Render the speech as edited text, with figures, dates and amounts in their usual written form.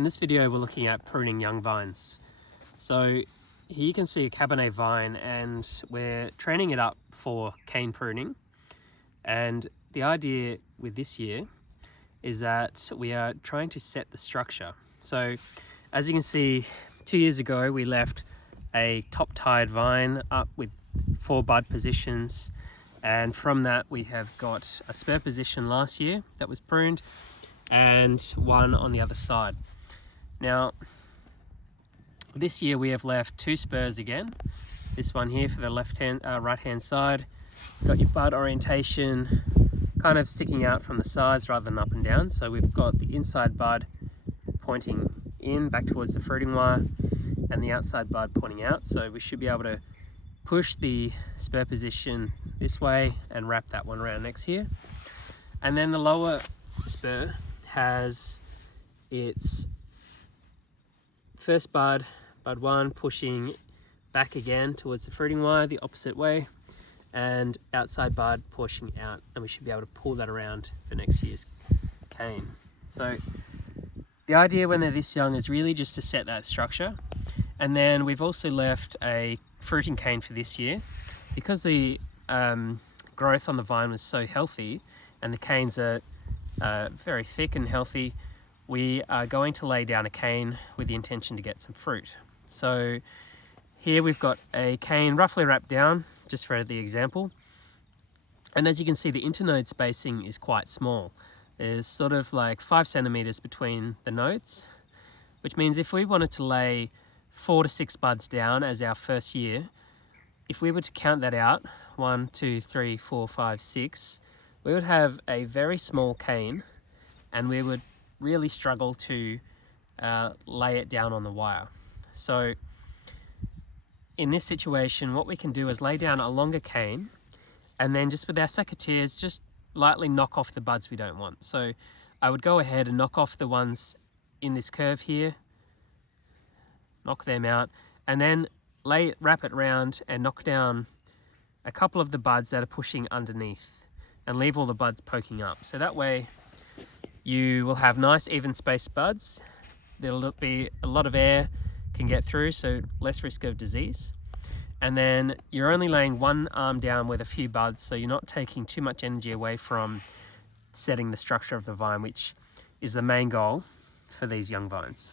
In this video we're looking at pruning young vines. So here you can see a Cabernet vine and we're training it up for cane pruning. And the idea with this year is that we are trying to set the structure. So as you can see, 2 years ago we left a top-tied vine up with 4 bud positions, and from that we have got a spur position last year that was pruned and one on the other side. Now this year we have left 2 spurs again. This one here for the right hand side. Got your bud orientation kind of sticking out from the sides rather than up and down. So we've got the inside bud pointing in back towards the fruiting wire and the outside bud pointing out. So we should be able to push the spur position this way and wrap that one around next here. And then the lower spur has its first bud 1, pushing back again towards the fruiting wire the opposite way, and outside bud pushing out, and we should be able to pull that around for next year's cane. So the idea when they're this young is really just to set that structure. And then we've also left a fruiting cane for this year because the growth on the vine was so healthy and the canes are very thick and healthy. We are going to lay down a cane with the intention to get some fruit. So here we've got a cane roughly wrapped down, just for the example. And as you can see, the internode spacing is quite small. There's sort of like 5 centimeters between the nodes, which means if we wanted to lay 4 to 6 buds down as our first year, if we were to count that out, 1, 2, 3, 4, 5, 6, we would have a very small cane and we would really struggle to lay it down on the wire. So in this situation, what we can do is lay down a longer cane and then just with our secateurs, just lightly knock off the buds we don't want. So I would go ahead and knock off the ones in this curve here, knock them out, and then wrap it around and knock down a couple of the buds that are pushing underneath and leave all the buds poking up. So that way you will have nice even spaced buds. There'll be a lot of air can get through, so less risk of disease. And then you're only laying one arm down with a few buds, so you're not taking too much energy away from setting the structure of the vine, which is the main goal for these young vines.